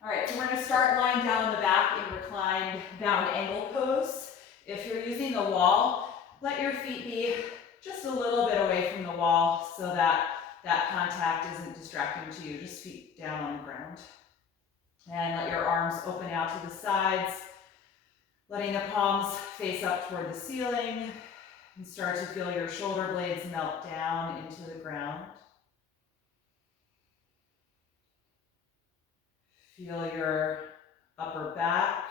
All right, so we're gonna start lying down on the back in reclined bound angle pose. If you're using the wall, let your feet be just a little bit away from the wall so that that contact isn't distracting to you, just feet down on the ground. And let your arms open out to the sides, letting the palms face up toward the ceiling, and start to feel your shoulder blades melt down into the ground. Feel your upper back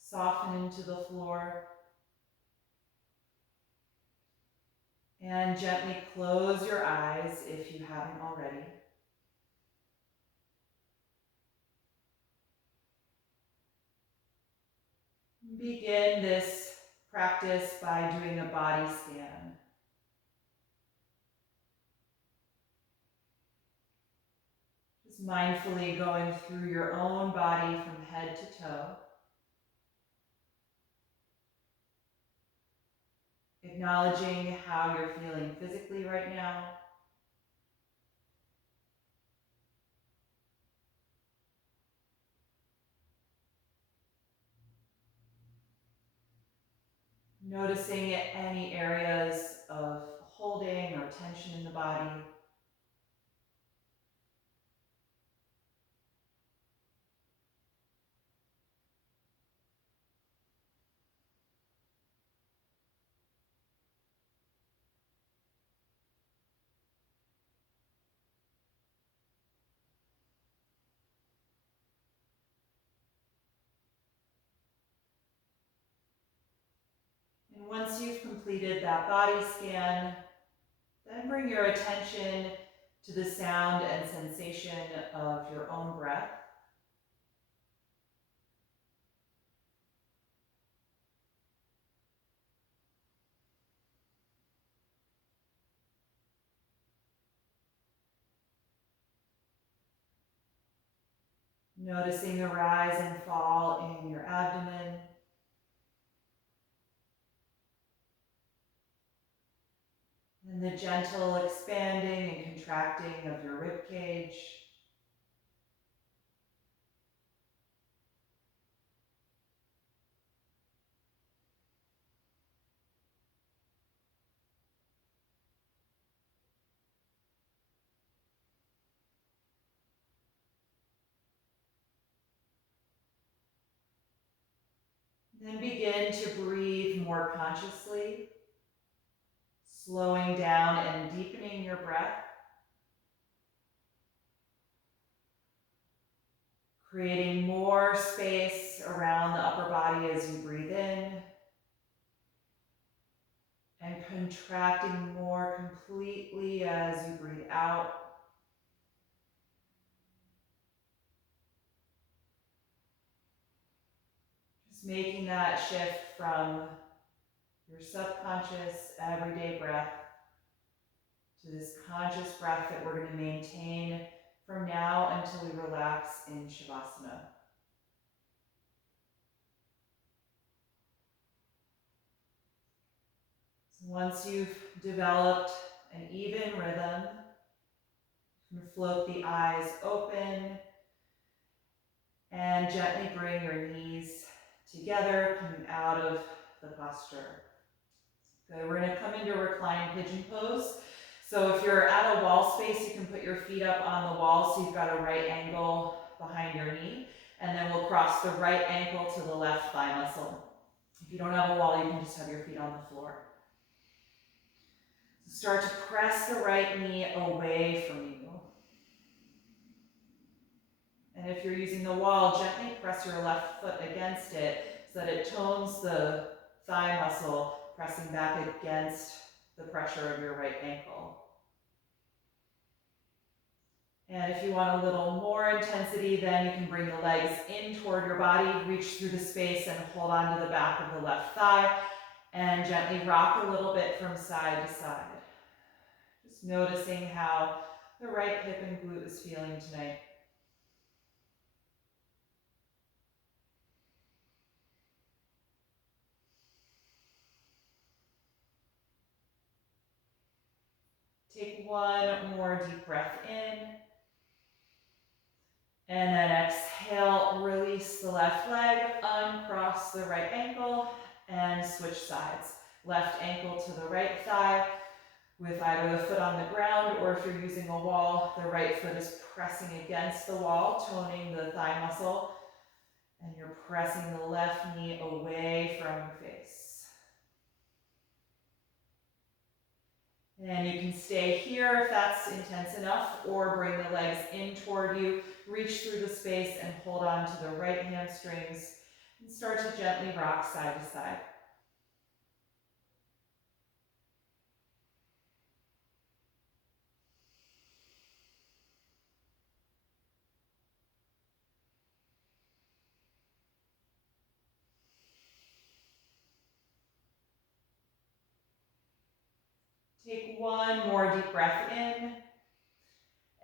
soften into the floor. And gently close your eyes if you haven't already. Begin this practice by doing a body scan. Just mindfully going through your own body from head to toe. Acknowledging how you're feeling physically right now. Noticing any areas of holding or tension in the body. And once you've completed that body scan, then bring your attention to the sound and sensation of your own breath. Noticing the rise and fall in your abdomen. And the gentle expanding and contracting of your rib cage. Then begin to breathe more consciously, slowing down and deepening your breath, creating more space around the upper body as you breathe in, and contracting more completely as you breathe out. Just making that shift from your subconscious everyday breath to this conscious breath that we're going to maintain from now until we relax in Shavasana. So once you've developed an even rhythm, you can float the eyes open and gently bring your knees together, coming out of the posture. Good, we're going to come into reclined pigeon pose. So if you're at a wall space, you can put your feet up on the wall so you've got a right angle behind your knee. And then we'll cross the right ankle to the left thigh muscle. If you don't have a wall, you can just have your feet on the floor. So start to press the right knee away from you. And if you're using the wall, gently press your left foot against it so that it tones the thigh muscle, pressing back against the pressure of your right ankle. And if you want a little more intensity, then you can bring the legs in toward your body, reach through the space and hold onto the back of the left thigh, and gently rock a little bit from side to side. Just noticing how the right hip and glute is feeling tonight. Take one more deep breath in. And then exhale switch sides. Left ankle to the right thigh with either the foot on the ground, or if you're using a wall, the right foot is pressing against the wall, toning the thigh muscle, and you're pressing the left knee away from your face. And you can stay here if that's intense enough, or bring the legs in toward you, reach through the space and hold on to the right hamstrings, and start to gently rock side to side. Take one more deep breath in,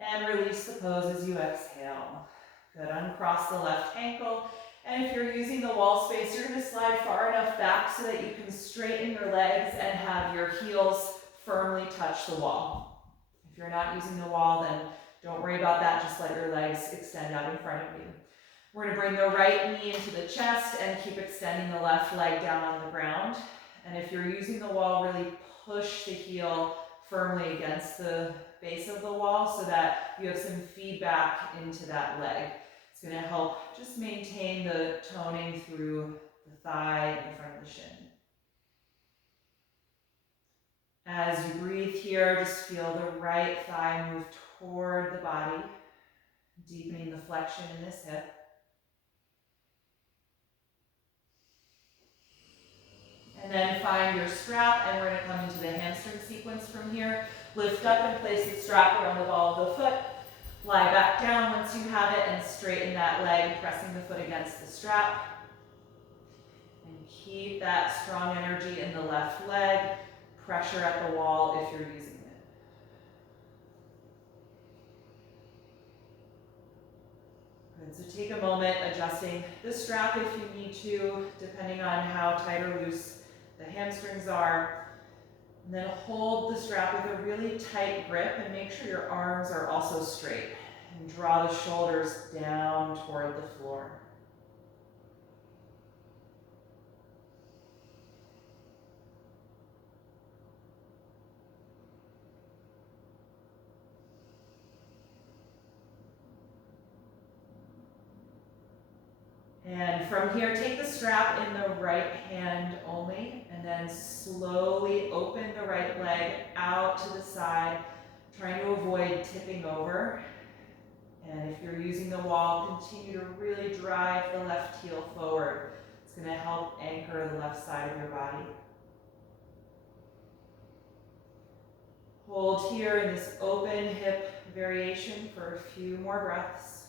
and release the pose as you exhale. Good, uncross the left ankle, and if you're using the wall space, you're going to slide far enough back so that you can straighten your legs and have your heels firmly touch the wall. If you're not using the wall, then don't worry about that, just let your legs extend out in front of you. We're going to bring the right knee into the chest and keep extending the left leg down on the ground. And if you're using the wall, really push the heel firmly against the base of the wall so that you have some feedback into that leg. It's going to help just maintain the toning through the thigh and the front of the shin. As you breathe here, just feel the right thigh move toward the body, deepening the flexion in this hip. And then find your strap, and we're going to come into the hamstring sequence from here. Lift up and place the strap around the ball of the foot. Lie back down once you have it and straighten that leg, pressing the foot against the strap. And keep that strong energy in the left leg. Pressure at the wall if you're using it. Good, so take a moment adjusting the strap if you need to, depending on how tight or loose the hamstrings are. And then hold the strap with a really tight grip and make sure your arms are also straight. And draw the shoulders down toward the floor. And from here, take the strap in the right hand only, and then slowly open the right leg out to the side, trying to avoid tipping over. And if you're using the wall, continue to really drive the left heel forward. It's going to help anchor the left side of your body. Hold here in this open hip variation for a few more breaths.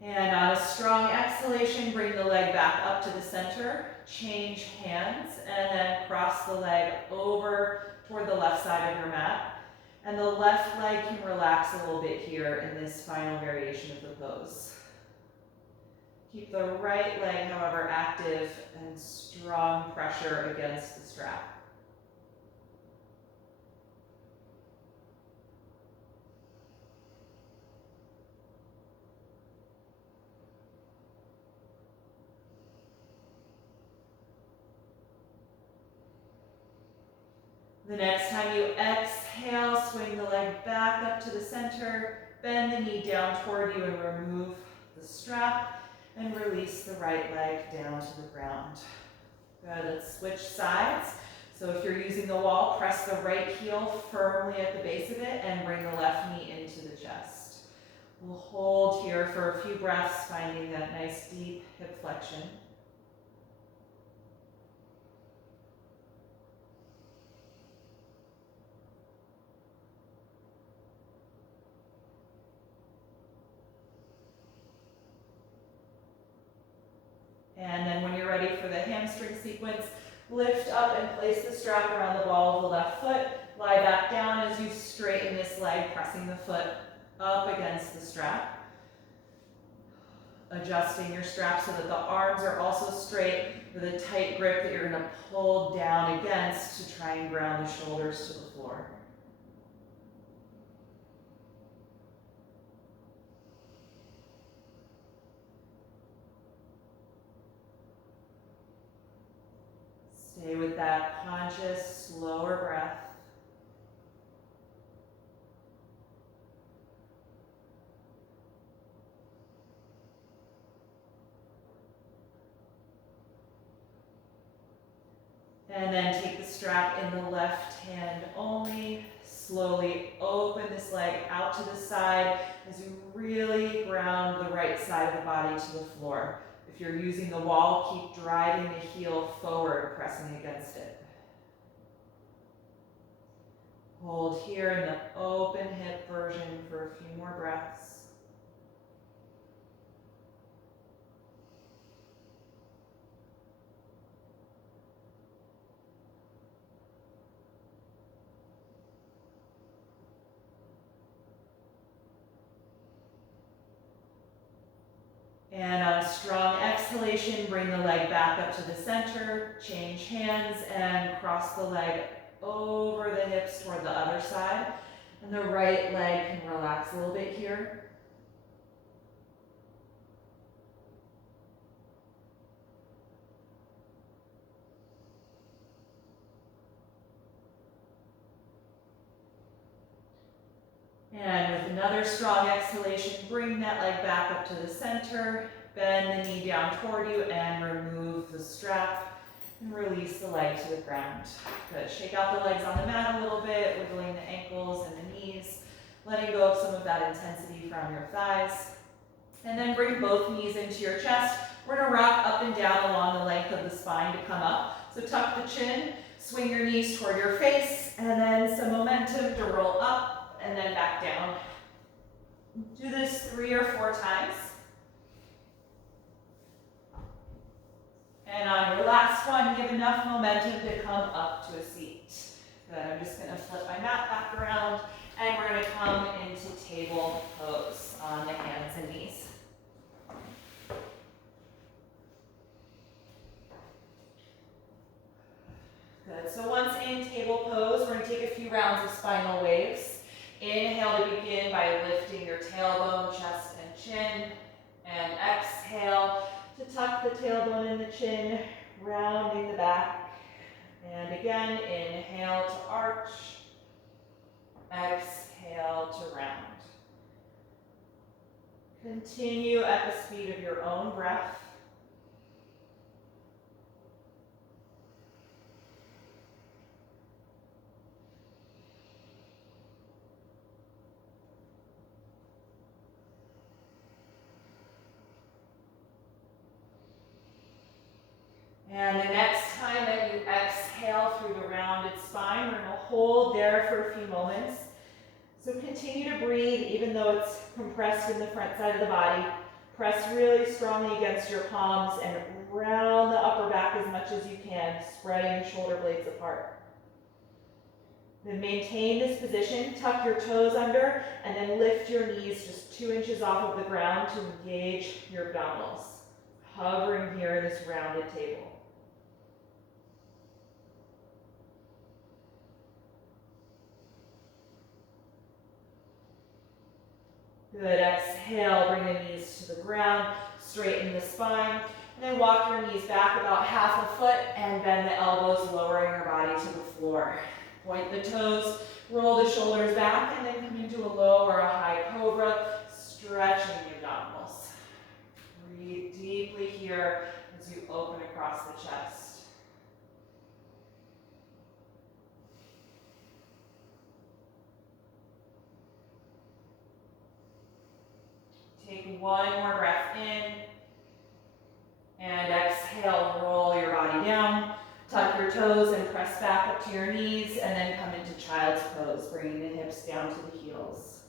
And on a strong exhalation, bring the leg back up to the center, change hands, and then cross the leg over toward the left side of your mat. And the left leg can relax a little bit here in this final variation of the pose. Keep the right leg, however, active and strong pressure against the strap. The next time you exhale, swing the leg back up to the center, bend the knee down toward you and remove the strap, and release the right leg down to the ground. Good, let's switch sides. So if you're using the wall, press the right heel firmly at the base of it and bring the left knee into the chest. We'll hold here for a few breaths, finding that nice deep hip flexion. And then when you're ready for the hamstring sequence, lift up and place the strap around the ball of the left foot. Lie back down as you straighten this leg, pressing the foot up against the strap. Adjusting your strap so that the arms are also straight with a tight grip that you're going to pull down against to try and ground the shoulders to the floor. Stay with that conscious, slower breath. And then take the strap in the left hand only. Slowly open this leg out to the side as you really ground the right side of the body to the floor. If you're using the wall, keep driving the heel forward, pressing against it. Hold here in the open hip version for a few more breaths. And on a strong exhalation, bring the leg back up to the center, change hands, and cross the leg over the hips toward the other side. And the right leg can relax a little bit here. And with another strong exhalation, bring that leg back up to the center, bend the knee down toward you, and remove the strap, and release the leg to the ground. Good. Shake out the legs on the mat a little bit, wiggling the ankles and the knees, letting go of some of that intensity from your thighs. And then bring both knees into your chest. We're going to rock up and down along the length of the spine to come up. So tuck the chin, swing your knees toward your face, and then some momentum to roll up and then back down. Do this 3 or 4 times. And on your last one, give enough momentum to come up to a seat. Good, I'm just gonna flip my mat back around, and we're gonna come into table pose on the hands and knees. Good, so once in table pose, we're gonna take a few rounds of spinal waves. Inhale to begin by lifting your tailbone, chest, and chin. And exhale to tuck the tailbone and the chin, rounding the back. And again, inhale to arch. Exhale to round. Continue at the speed of your own breath. And the next time that you exhale through the rounded spine, we're going to hold there for a few moments. So continue to breathe even though it's compressed in the front side of the body. Press really strongly against your palms and round the upper back as much as you can, spreading shoulder blades apart. Then maintain this position, tuck your toes under, and then lift your knees just 2 inches off of the ground to engage your abdominals. Hovering here in this rounded table. Good, exhale, bring the knees to the ground, straighten the spine, and then walk your knees back about half a foot and bend the elbows, lowering your body to the floor. Point the toes, roll the shoulders back, and then come into a low or a high cobra, stretching the abdominals. Breathe deeply here as you open across the chest. Take one more breath in, and exhale, roll your body down. Tuck your toes and press back up to your knees, and then come into child's pose, bringing the hips down to the heels.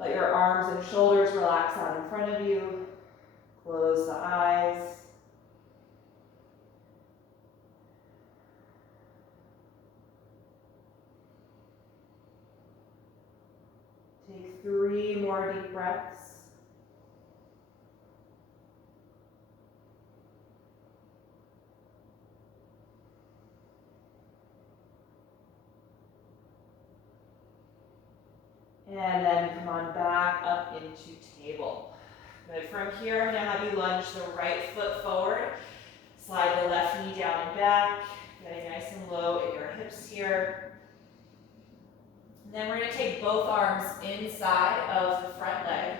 Let your arms and shoulders relax out in front of you. Close the eyes. Take 3 more deep breaths. And then come on back up into table. Good. From here, I'm going to have you lunge the right foot forward. Slide the left knee down and back. Getting nice and low in your hips here. And then we're going to take both arms inside of the front leg.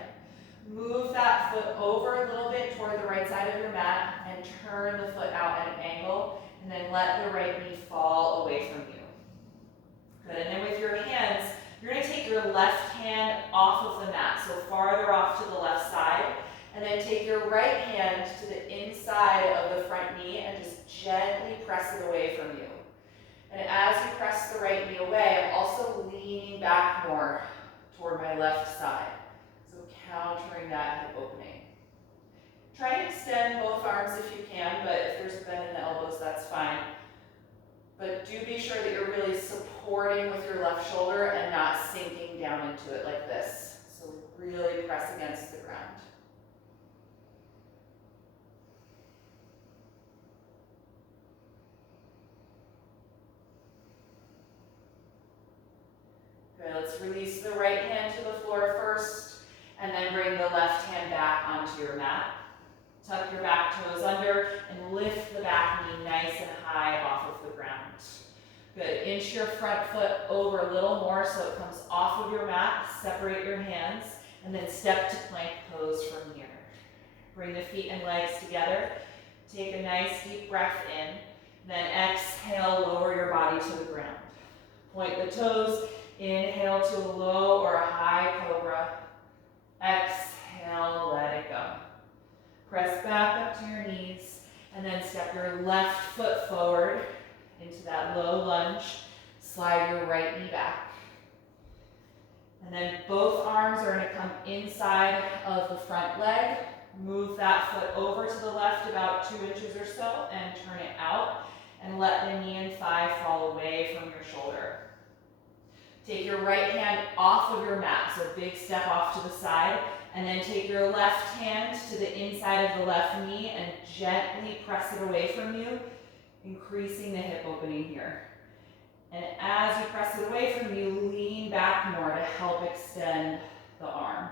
Move that foot over a little bit toward the right side of your mat and turn the foot out at an angle. And then let the right knee fall away from you. Good. And then with your hands, you're going to take your left hand off of the mat, so farther off to the left side. And then take your right hand to the inside of the front knee and just gently press it away from you. And as you press the right knee away, I'm also leaning back more toward my left side. So countering that hip opening. Try and extend both arms if you can, but if there's a bend in the elbows, that's fine. But do be sure that you're really supporting with your left shoulder and not sinking down into it like this. So really press against the ground. Good, let's release the right hand to the floor first, and then bring the left hand back onto your mat. Tuck your back toes under and lift the back knee nice and high off of the ground. Good, inch your front foot over a little more so it comes off of your mat. Separate your hands and then step to plank pose from here. Bring the feet and legs together. Take a nice deep breath in. Then exhale, lower your body to the ground. Point the toes. Inhale to a low or a high cobra. Exhale, let it go. Press back up to your knees and then step your left foot forward into that low lunge. Slide your right knee back. And then both arms are going to come inside of the front leg. Move that foot over to the left about 2 inches or so and turn it out. And let the knee and thigh fall away from your shoulder. Take your right hand off of your mat, so big step off to the side, and then take your left hand to the inside of the left knee and gently press it away from you, increasing the hip opening here. And as you press it away from you, lean back more to help extend the arm.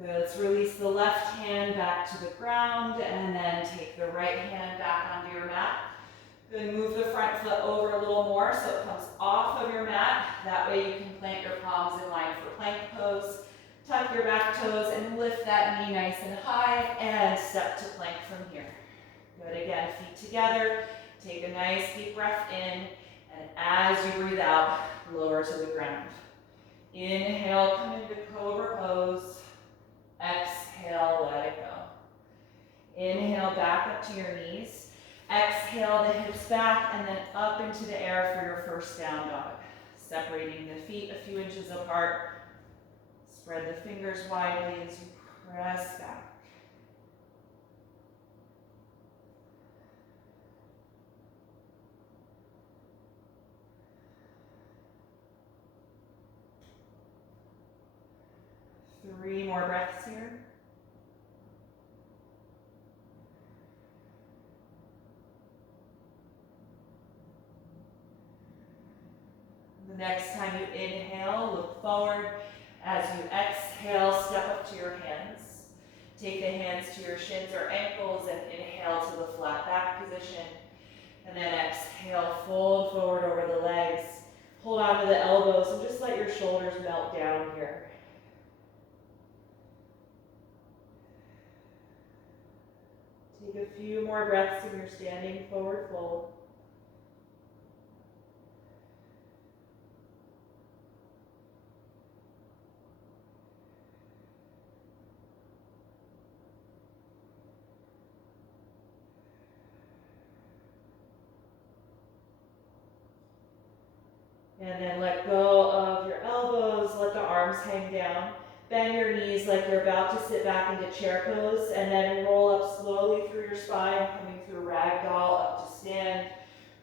Good, let's release the left hand back to the ground and then take the right hand back onto your mat. Good, move the front foot over a little more so it comes off of your mat. That way you can plant your palms in line for plank pose. Tuck your back toes and lift that knee nice and high and step to plank from here. Good, again, feet together. Take a nice deep breath in, and as you breathe out, lower to the ground. Inhale, come into cobra pose. Exhale, let it go. Inhale, back up to your knees. Exhale, the hips back and then up into the air for your first down dog. Separating the feet a few inches apart. Spread the fingers widely as you press back. Three more breaths here. The next time you inhale, look forward. As you exhale, step up to your hands. Take the hands to your shins or ankles and inhale to the flat back position. And then exhale, fold forward over the legs. Hold on to the elbows and just let your shoulders melt down here. Take a few more breaths in your standing forward fold. And then let go of your elbows, let the arms hang down. Bend your knees like you're about to sit back into chair pose, and then roll up slowly through your spine, coming through ragdoll up to stand.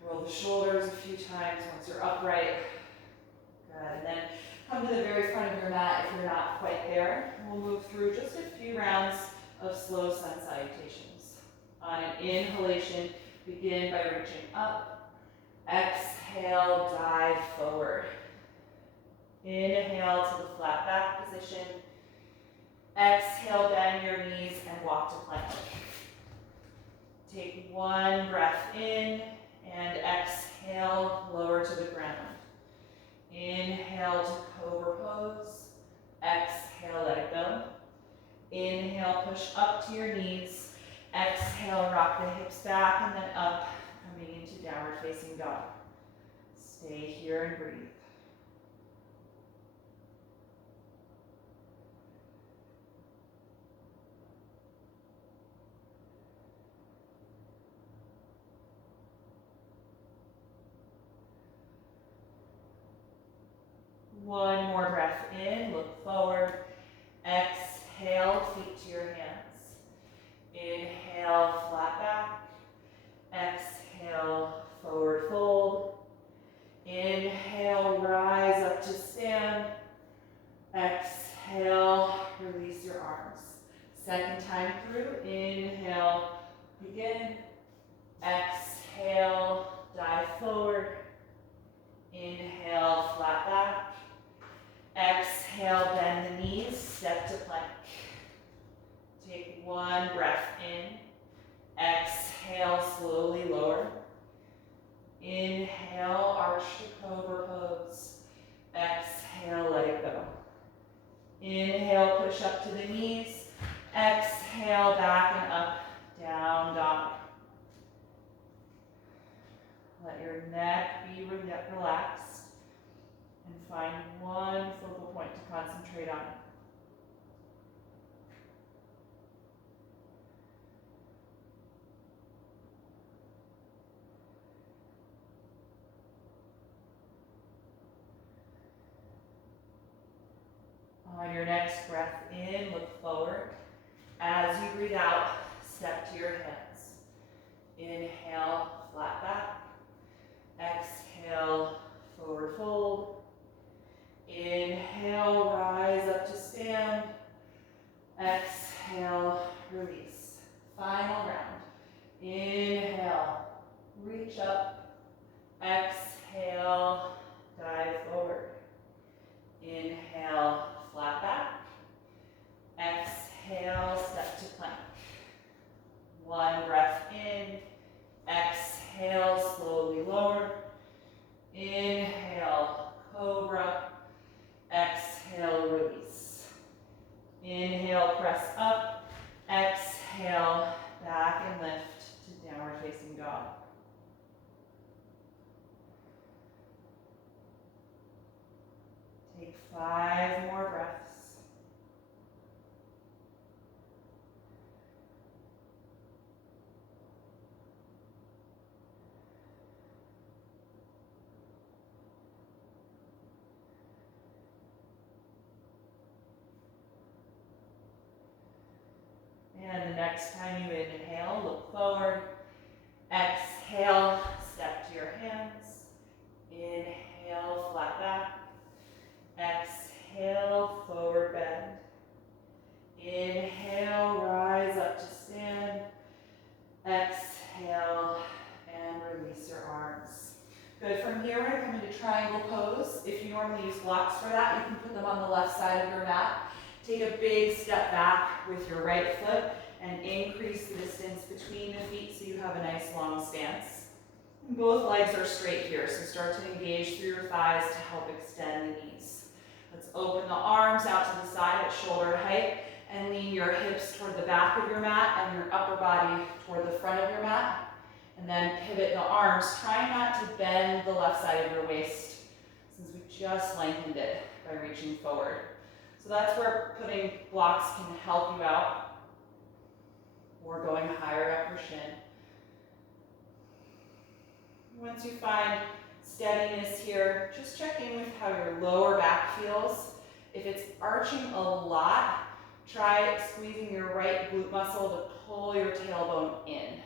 Roll the shoulders a few times once you're upright. Good, and then come to the very front of your mat if you're not quite there. We'll move through just a few rounds of slow sun salutations. On an inhalation, begin by reaching up. Exhale, dive forward. Inhale to the flat back position. Exhale, bend your knees and walk to plank. Take one breath in and exhale, lower to the ground. Inhale to cobra pose. Exhale, let it go. Inhale, push up to your knees. Exhale, rock the hips back and then up, coming into downward facing dog. Stay here and breathe. One more breath in, look forward. Exhale, feet to your hands. Inhale, flat back. Exhale, forward fold. Inhale, rise up to stand. Exhale, release your arms. Second time through, inhale, begin. Exhale, dive forward. Inhale, flat back. Exhale, bend the knees, step to plank. Take one breath in. Exhale, slowly lower. Inhale, arch to cobra pose. Exhale, let it go. Inhale, push up to the knees. Exhale, back and up, down dog. Let your neck be relaxed. And find one focal point to concentrate on. On your next breath in, look forward. As you breathe out, step to your hands. Inhale, flat back. Exhale, forward fold. Inhale, rise up to stand. Exhale, release. Final round. Inhale, reach up. Exhale, dive forward. Inhale, flat back. Exhale, step to plank. One breath in. Exhale, slowly lower. Inhale, cobra. Exhale, release. Inhale, press up. Exhale, back and lift to downward facing dog. Take 5 more breaths. And the next time you inhale, look forward. Exhale, step to your hands. Inhale, flat back. Exhale, forward bend. Inhale, rise up to stand. Exhale, and release your arms. Good, from here we're going to come into triangle pose. If you normally use blocks for that, you can put them on the left side of your mat. Take a big step back with your right foot and increase the distance between the feet so you have a nice long stance. And both legs are straight here, so start to engage through your thighs to help extend the knees. Let's open the arms out to the side at shoulder height and lean your hips toward the back of your mat and your upper body toward the front of your mat. And then pivot the arms. Try not to bend the left side of your waist since we just lengthened it by reaching forward. So that's where putting blocks can help you out, or going higher up your shin. Once you find steadiness here, just check in with how your lower back feels. If it's arching a lot, try squeezing your right glute muscle to pull your tailbone in.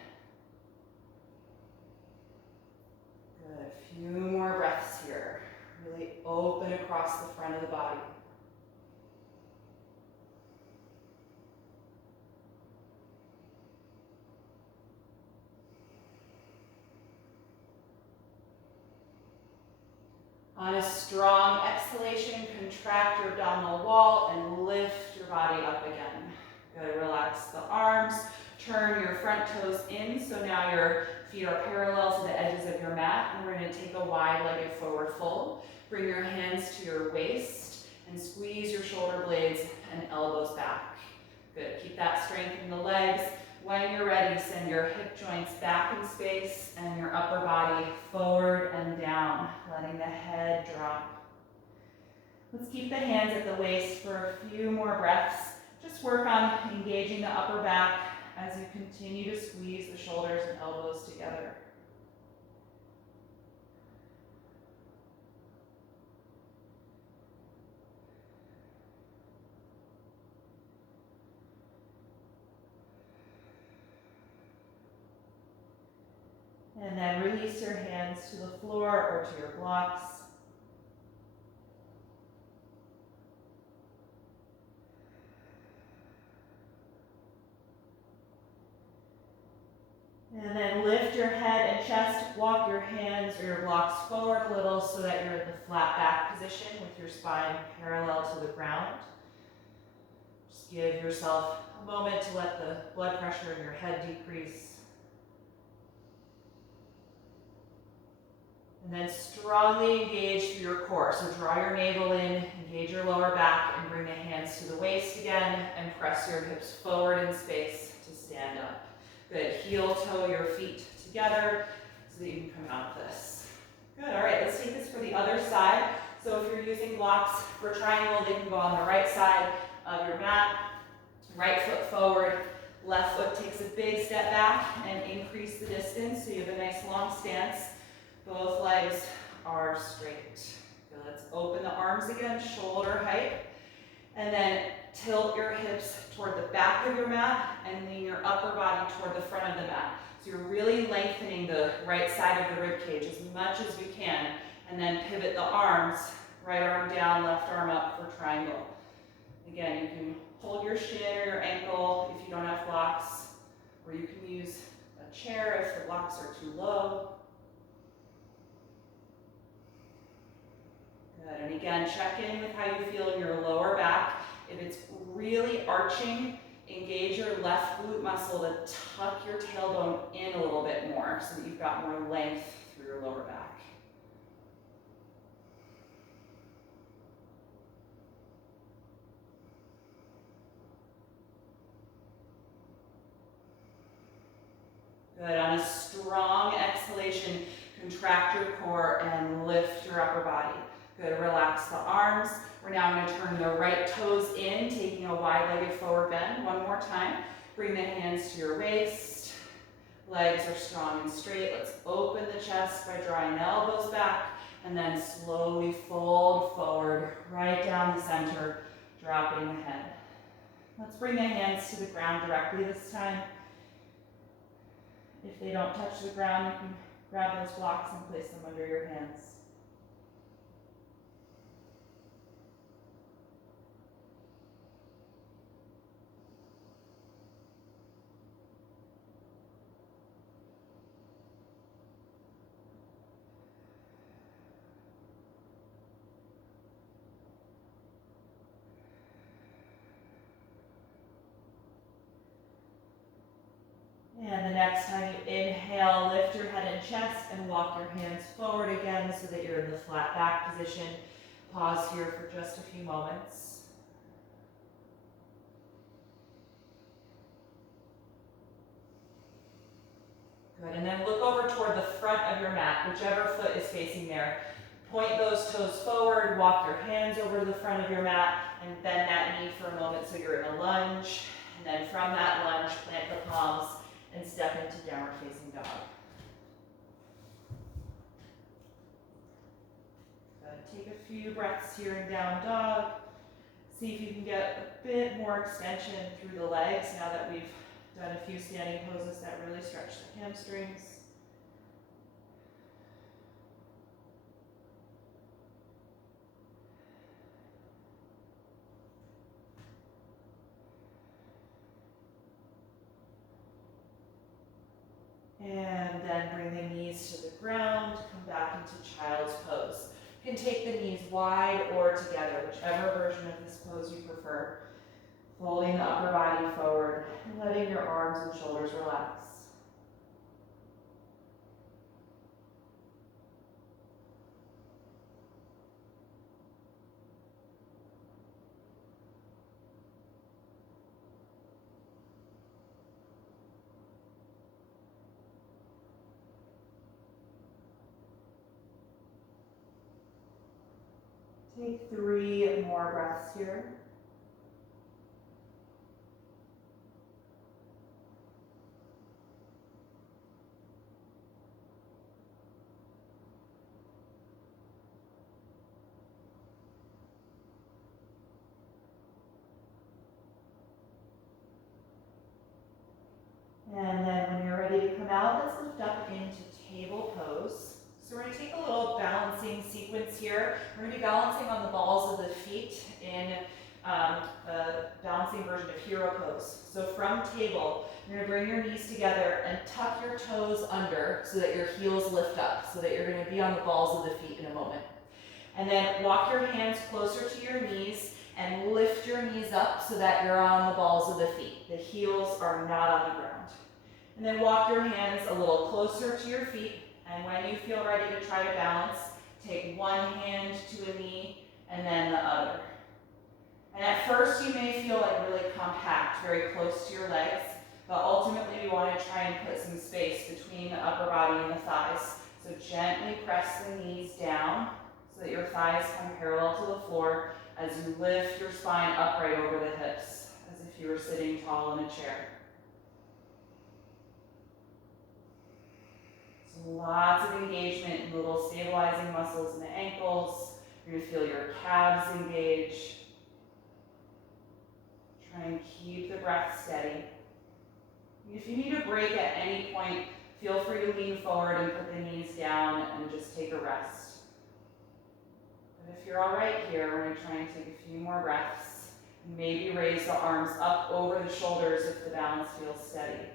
Good, a few more breaths here. Really open across On a strong exhalation, contract your abdominal wall and lift your body up again. Good, relax the arms. Turn your front toes in, so now your feet are parallel to the edges of your mat, and we're going to take a wide-legged forward fold. Bring your hands to your waist and squeeze your shoulder blades and elbows back. Good, keep that strength in the legs. When you're ready, send your hip joints back in space and your upper body forward and down, letting the head drop. Let's keep the hands at the waist for a few more breaths. Just work on engaging the upper back as you continue to squeeze the shoulders and elbows together. And then release your hands to the floor or to your blocks. And then lift your head and chest, walk your hands or your blocks forward a little so that you're in the flat back position with your spine parallel to the ground. Just give yourself a moment to let the blood pressure in your head decrease. And then strongly engage through your core. So draw your navel in, engage your lower back, and bring the hands to the waist again, and press your hips forward in space to stand up. Good, heel toe your feet together so that you can come out of this. Good, all right, let's take this for the other side. So if you're using blocks for triangle, they can go on the right side of your mat. Right foot forward, left foot takes a big step back and increase the distance so you have a nice long stance. Both legs are straight. Good, let's open the arms again, shoulder height. And then tilt your hips toward the back of your mat and lean your upper body toward the front of the mat. So you're really lengthening the right side of the rib cage as much as you can. And then pivot the arms, right arm down, left arm up for triangle. Again, you can hold your shin or your ankle if you don't have blocks, or you can use a chair if the blocks are too low. Good, and again, check in with how you feel in your lower back. If it's really arching, engage your left glute muscle to tuck your tailbone in a little bit more so that you've got more length through your lower back. Good, on a strong exhalation, contract your core and lift your upper body. Good, relax the arms. We're now going to turn the right toes in, taking a wide-legged forward bend. One more time. Bring the hands to your waist. Legs are strong and straight. Let's open the chest by drawing the elbows back, and then slowly fold forward, right down the center, dropping the head. Let's bring the hands to the ground directly this time. If they don't touch the ground, you can grab those blocks and place them under your hands. And the next time you inhale, lift your head and chest and walk your hands forward again so that you're in the flat back position. Pause here for just a few moments. Good, and then look over toward the front of your mat, whichever foot is facing there. Point those toes forward, walk your hands over to the front of your mat, and bend that knee for a moment so you're in a lunge. And then from that lunge, plant the palms and step into downward facing dog. Take a few breaths here in down dog. See if you can get a bit more extension through the legs now that we've done a few standing poses that really stretch the hamstrings. And then bring the knees to the ground, come back into child's pose. You can take the knees wide or together, whichever version of this pose you prefer. Folding the upper body forward and letting your arms and shoulders relax. Take 3 more breaths here. And then when you're ready to come out, let's lift up into table pose. So we're going to take a little balancing sequence here. We're going to be balancing on the balls of the feet in a balancing version of hero pose. So from table, you're going to bring your knees together and tuck your toes under so that your heels lift up, so that you're going to be on the balls of the feet in a moment. And then walk your hands closer to your knees and lift your knees up so that you're on the balls of the feet. The heels are not on the ground. And then walk your hands a little closer to your feet. And when you feel ready to try to balance, take one hand to a knee and then the other. And at first you may feel like really compact, very close to your legs, but ultimately we want to try and put some space between the upper body and the thighs. So gently press the knees down so that your thighs come parallel to the floor as you lift your spine upright over the hips, as if you were sitting tall in a chair. So lots of engagement in the little stabilizing muscles in the ankles. You're going to feel your calves engage. Try and keep the breath steady. If you need a break at any point, feel free to lean forward and put the knees down and just take a rest. But if you're all right here, we're going to try and take a few more breaths. Maybe raise the arms up over the shoulders if the balance feels steady.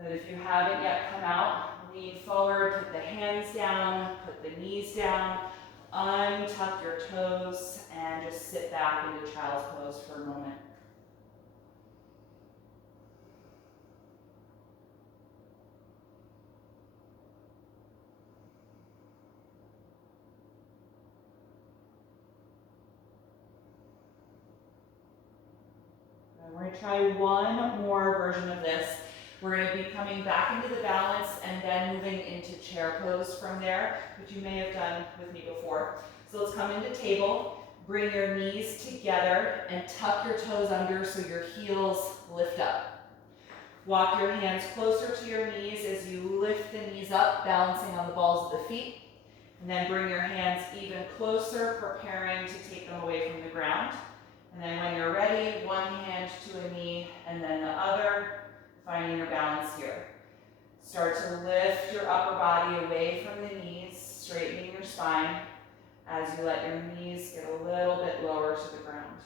Good. If you haven't yet come out, lean forward, put the hands down, put the knees down, untuck your toes, and just sit back into child's pose for a moment. We're going to try one more version of this. We're going to be coming back into the balance and then moving into chair pose from there, which you may have done with me before. So let's come into table, bring your knees together and tuck your toes under so your heels lift up. Walk your hands closer to your knees as you lift the knees up, balancing on the balls of the feet. And then bring your hands even closer, preparing to take them away from the ground. And then when you're ready, one hand to a knee and then the other, finding your balance here. Start to lift your upper body away from the knees, straightening your spine as you let your knees get a little bit lower to the ground.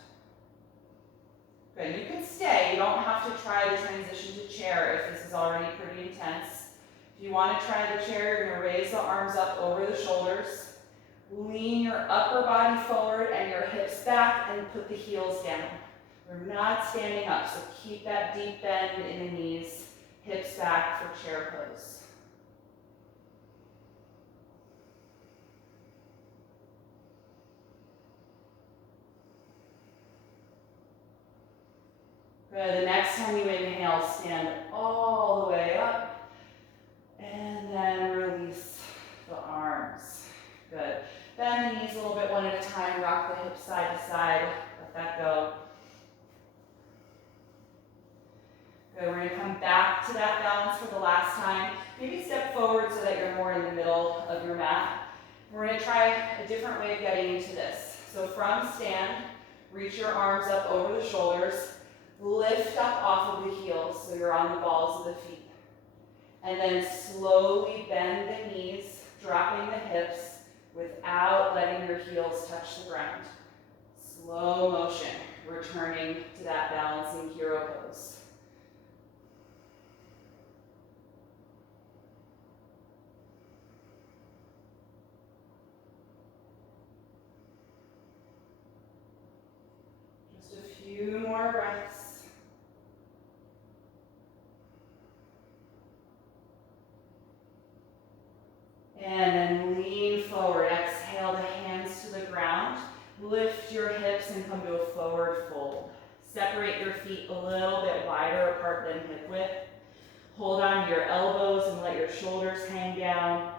Good, you can stay. You don't have to try the transition to chair if this is already pretty intense. If you want to try the chair, you're going to raise the arms up over the shoulders. Lean your upper body forward and your hips back and put the heels down. We're not standing up, so keep that deep bend in the knees, hips back for chair pose. Good, the next time you inhale, stand all the way up and then release the arms. Good. Bend the knees a little bit one at a time, rock the hips side to side, let that go. Good, we're going to come back to that balance for the last time. Maybe step forward so that you're more in the middle of your mat. We're going to try a different way of getting into this. So from stand, reach your arms up over the shoulders, lift up off of the heels so you're on the balls of the feet. And then slowly bend the knees, dropping the hips without letting your heels touch the ground. Slow motion, returning to that balancing hero pose. Just a few more breaths. And then lean forward. Exhale the hands to the ground. Lift your hips and come to a forward fold. Separate your feet a little bit wider apart than hip width. Hold on to your elbows and let your shoulders hang down.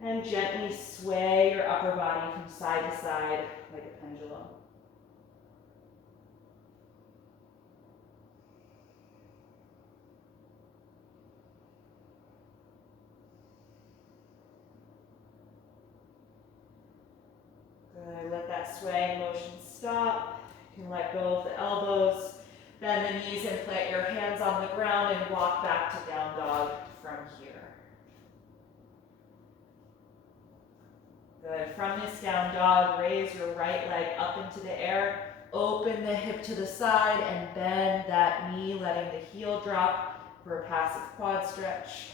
And gently sway your upper body from side to side like a pendulum. Good, let that swaying motion stop. You can let go of the elbows, bend the knees and plant your hands on the ground and walk back to down dog from here. Good, from this down dog, raise your right leg up into the air, open the hip to the side and bend that knee, letting the heel drop for a passive quad stretch.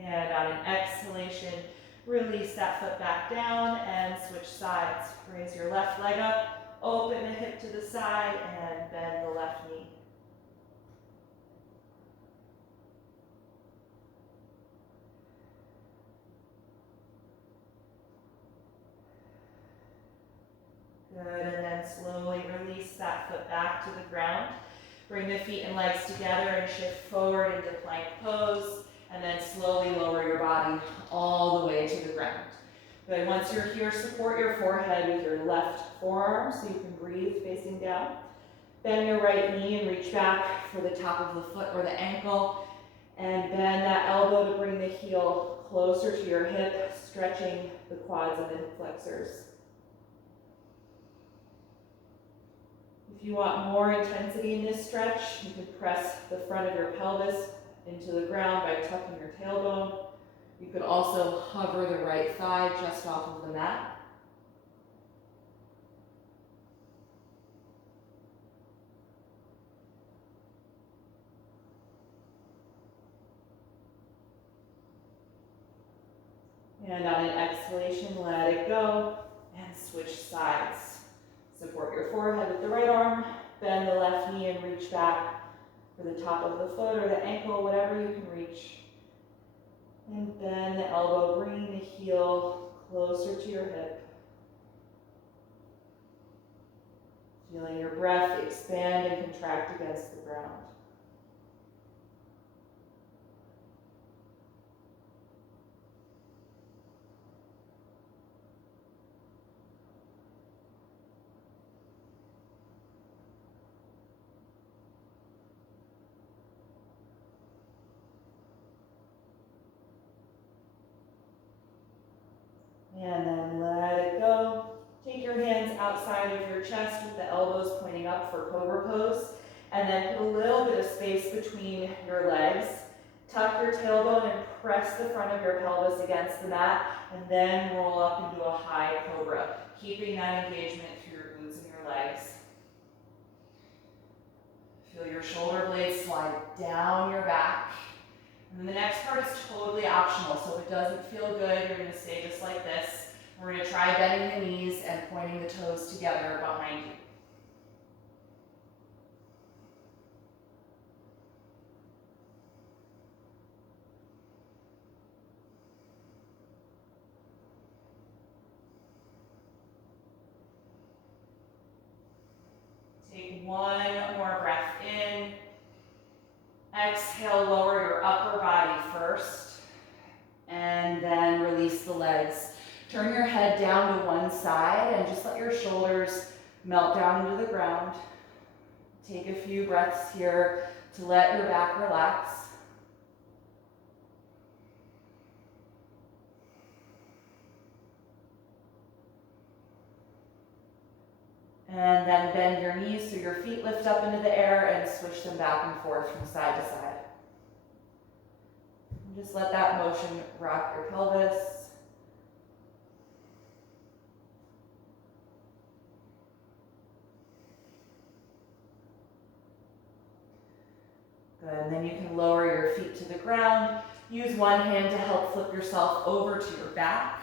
And on an exhalation, release that foot back down and switch sides. Raise your left leg up, open the hip to the side, and bend the left knee. Good, and then slowly release that foot back to the ground. Bring the feet and legs together and shift forward into plank pose. And then slowly lower your body all the way to the ground. Good, once you're here, support your forehead with your left forearm so you can breathe facing down. Bend your right knee and reach back for the top of the foot or the ankle. And bend that elbow to bring the heel closer to your hip, stretching the quads and the hip flexors. If you want more intensity in this stretch, you can press the front of your pelvis into the ground by tucking your tailbone. You could also hover the right thigh just off of the mat. And on an exhalation, let it go and switch sides. Support your forehead with the right arm, bend the left knee and reach back for the top of the foot or the ankle, whatever you can reach. And bend the elbow, bring the heel closer to your hip. Feeling your breath expand and contract against the ground. And then let it go. Take your hands outside of your chest with the elbows pointing up for cobra pose. And then put a little bit of space between your legs. Tuck your tailbone and press the front of your pelvis against the mat. And then roll up into a high cobra, keeping that engagement through your glutes and your legs. Feel your shoulder blades slide down your back. And then the next part is totally optional, so if it doesn't feel good, you're going to stay just like this. We're going to try bending the knees and pointing the toes together behind you. Take one more breath in. Exhale, lower your upper body first, and then release the legs. Turn your head down to one side and just let your shoulders melt down into the ground. Take a few breaths here to let your back relax. And then bend your knees so your feet lift up into the air and switch them back and forth from side to side. Just let that motion rock your pelvis. Good, and then you can lower your feet to the ground. Use one hand to help flip yourself over to your back.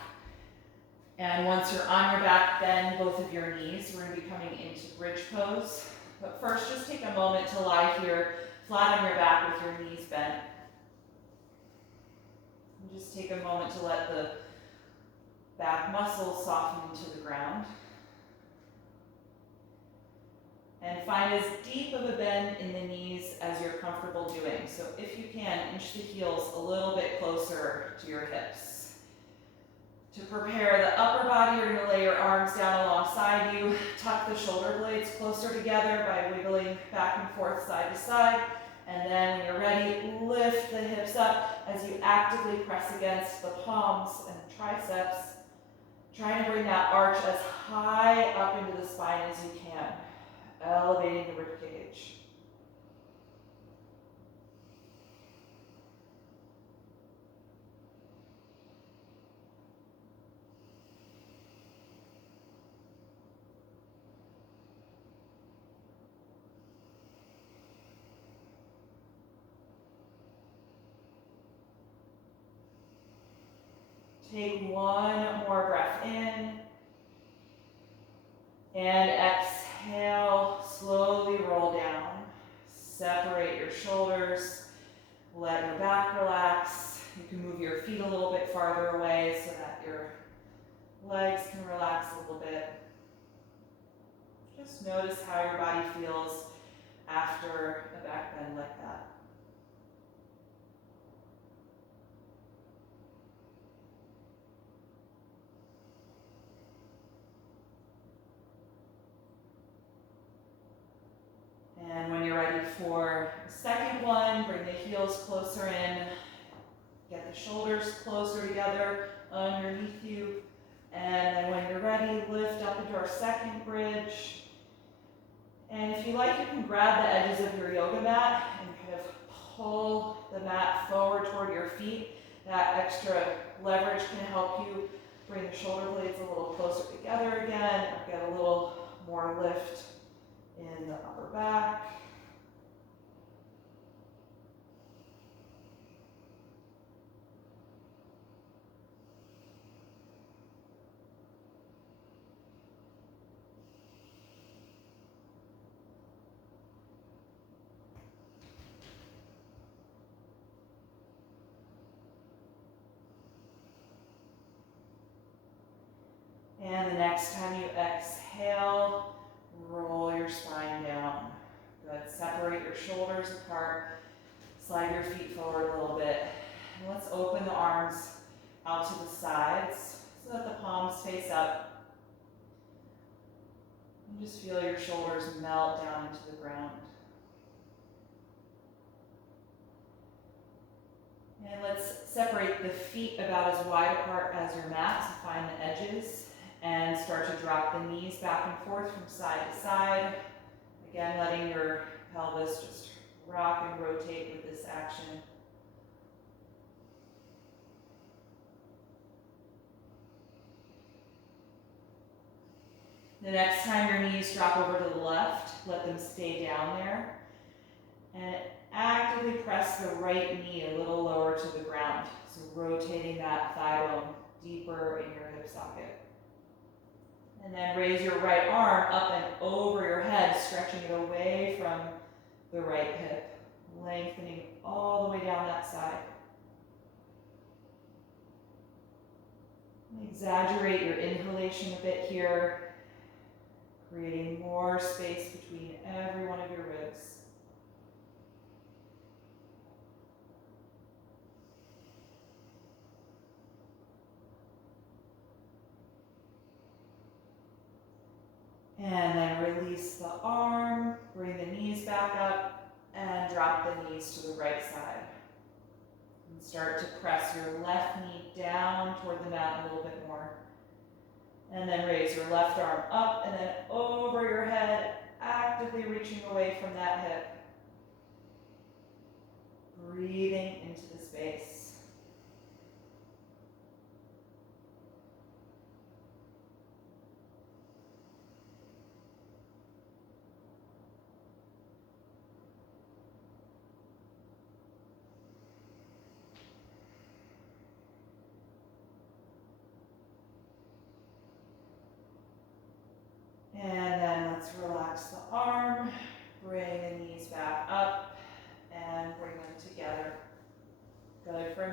And once you're on your back, bend both of your knees. We're going to be coming into bridge pose. But first, just take a moment to lie here, flat on your back with your knees bent. And just take a moment to let the back muscles soften into the ground. And find as deep of a bend in the knees as you're comfortable doing. So if you can, inch the heels a little bit closer to your hips. To prepare the upper body, you're going to lay your arms down alongside you. Tuck the shoulder blades closer together by wiggling back and forth side to side. And then when you're ready, lift the hips up as you actively press against the palms and the triceps. Trying to bring that arch as high up into the spine as you can, elevating the ribcage. Take one more breath in. And exhale, slowly roll down. Separate your shoulders. Let your back relax. You can move your feet a little bit farther away so that your legs can relax a little bit. Just notice how your body feels after a back bend like that. And when you're ready for the second one, bring the heels closer in. Get the shoulders closer together underneath you. And then when you're ready, lift up into our second bridge. And if you like, you can grab the edges of your yoga mat and kind of pull the mat forward toward your feet. That extra leverage can help you bring the shoulder blades a little closer together again, or get a little more lift in the upper back. And the next time you exhale, roll your spine down. Good. Separate your shoulders apart. Slide your feet forward a little bit. And let's open the arms out to the sides so that the palms face up. And just feel your shoulders melt down into the ground. And let's separate the feet about as wide apart as your mat to find the edges. And start to drop the knees back and forth from side to side. Again, letting your pelvis just rock and rotate with this action. The next time your knees drop over to the left, let them stay down there. And actively press the right knee a little lower to the ground. So rotating that thigh bone deeper in your hip socket. And then raise your right arm up and over your head, stretching it away from the right hip, lengthening all the way down that side. Exaggerate your inhalation a bit here, creating more space between every one of your ribs. And then release the arm, bring the knees back up, and drop the knees to the right side. And start to press your left knee down toward the mat a little bit more. And then raise your left arm up and then over your head, actively reaching away from that hip. Breathing into the space.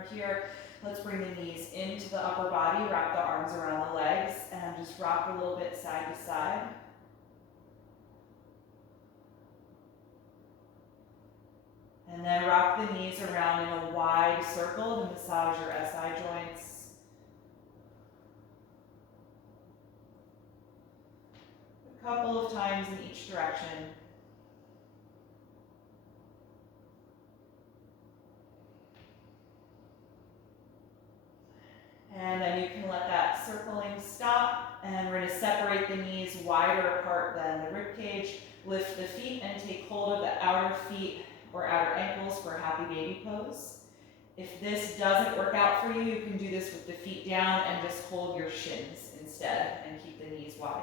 From here, let's bring the knees into the upper body, wrap the arms around the legs, and just rock a little bit side to side. And then rock the knees around in a wide circle to massage your SI joints. A couple of times in each direction. And then you can let that circling stop, and we're going to separate the knees wider apart than the rib cage. Lift the feet and take hold of the outer feet or outer ankles for a happy baby pose. If this doesn't work out for you, you can do this with the feet down and just hold your shins instead and keep the knees wide.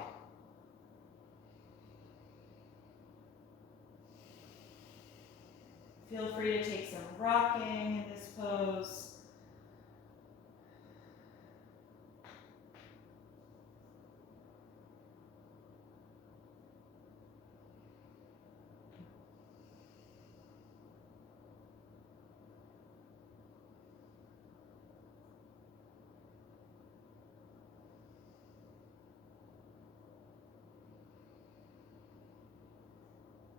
Feel free to take some rocking in this pose.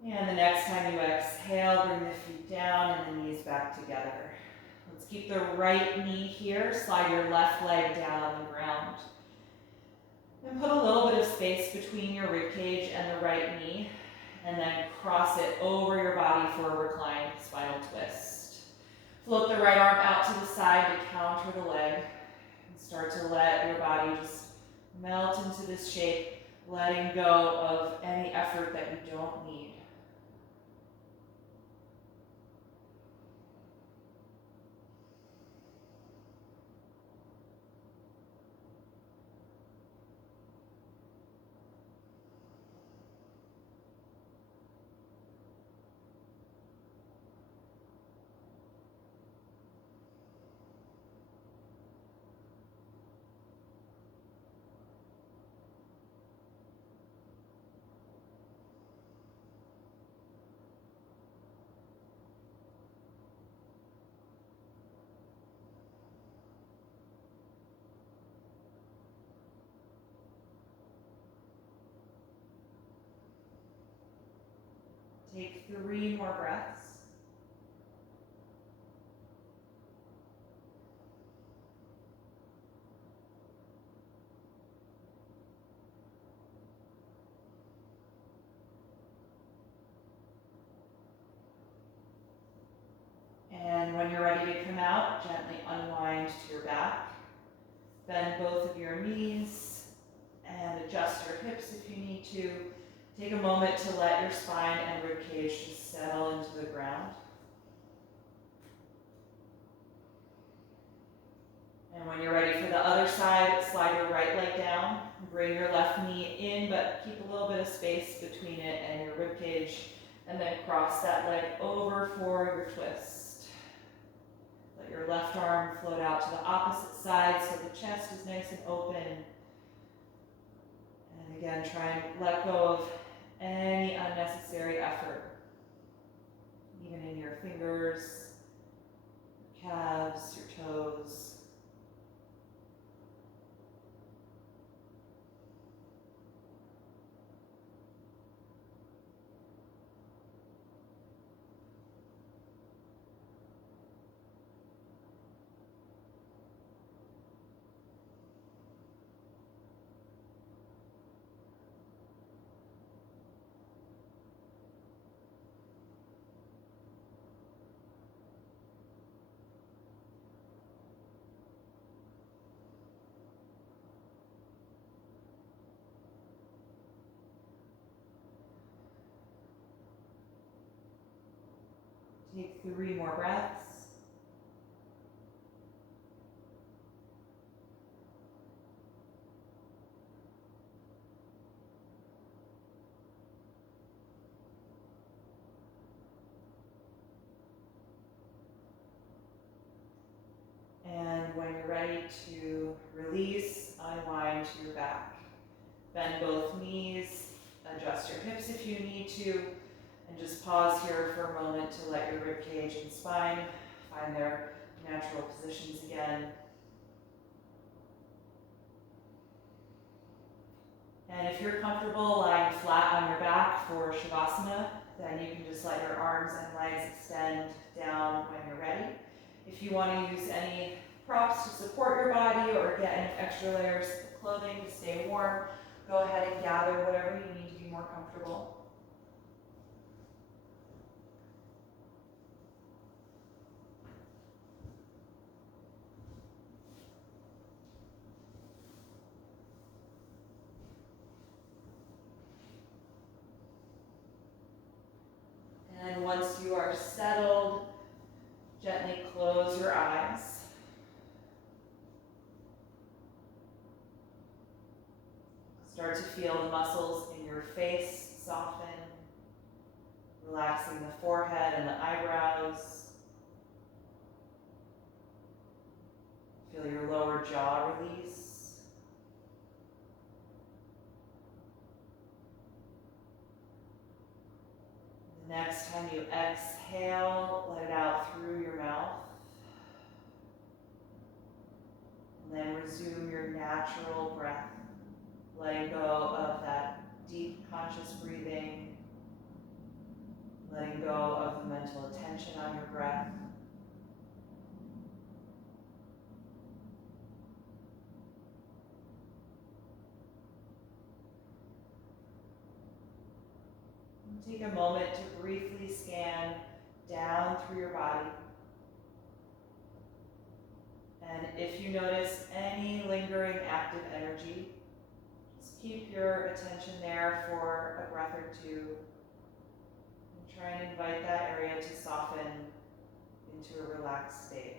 And the next time you exhale, bring the feet down and the knees back together. Let's keep the right knee here. Slide your left leg down on the ground. And put a little bit of space between your rib cage and the right knee. And then cross it over your body for a reclined spinal twist. Float the right arm out to the side to counter the leg. And start to let your body just melt into this shape, letting go of any effort that you don't need. Take 3 more breaths. And when you're ready to come out, gently unwind to your back. Bend both of your knees and adjust your hips if you need to. Take a moment to let your spine and rib cage just settle into the ground. And when you're ready for the other side, slide your right leg down. Bring your left knee in, but keep a little bit of space between it and your rib cage. And then cross that leg over for your twist. Let your left arm float out to the opposite side so the chest is nice and open. And again, try and let go of any unnecessary effort, even in your fingers, calves, your toes. Take 3 more breaths. And when you're ready to release, unwind to your back. Bend both knees, adjust your hips if you need to, and just pause here for a moment to let your rib cage and spine find their natural positions again. And if you're comfortable lying flat on your back for Shavasana, then you can just let your arms and legs extend down when you're ready. If you want to use any props to support your body or get any extra layers of clothing to stay warm, go ahead and gather whatever you need to be more comfortable. And once you are settled, gently close your eyes. Start to feel the muscles in your face soften, relaxing the forehead and the eyebrows. Feel your lower jaw release. The next time you exhale, let it out through your mouth. And then resume your natural breath, letting go of that deep conscious breathing, letting go of the mental attention on your breath. Take a moment to briefly scan down through your body. And if you notice any lingering active energy, just keep your attention there for a breath or two. And try and invite that area to soften into a relaxed state.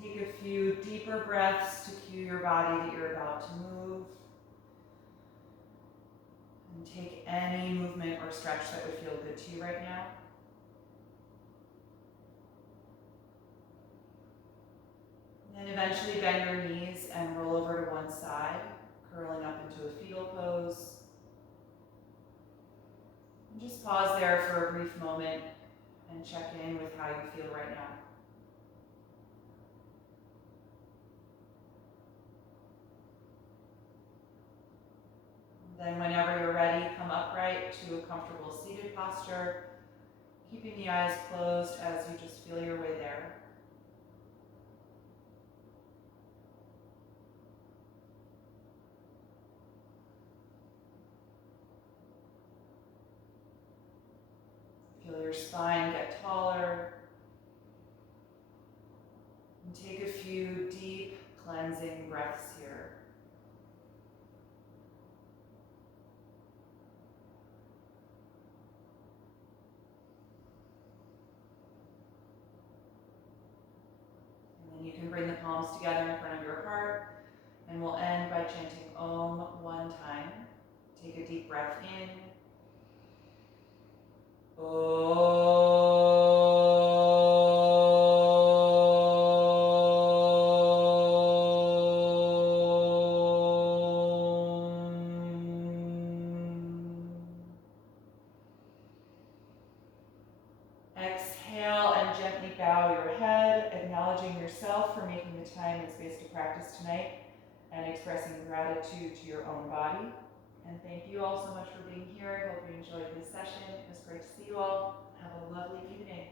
And take a few deeper breaths to cue your body that you're about to move. And take any movement or stretch that would feel good to you right now. And then eventually bend your knees and roll over to one side, curling up into a fetal pose. And just pause there for a brief moment and check in with how you feel right now. Then whenever you're ready, come upright to a comfortable seated posture, keeping the eyes closed as you just feel your way there. Feel your spine get taller. And take a few deep cleansing breaths here. You can bring the palms together in front of your heart, and we'll end by chanting Om one time. Take a deep breath in. Om. Exhale and gently bow your head, acknowledging yourself for making the time and space to practice tonight and expressing gratitude to your own body. And thank you all so much for being here. I hope you enjoyed this session. It was great to see you all. Have a lovely evening.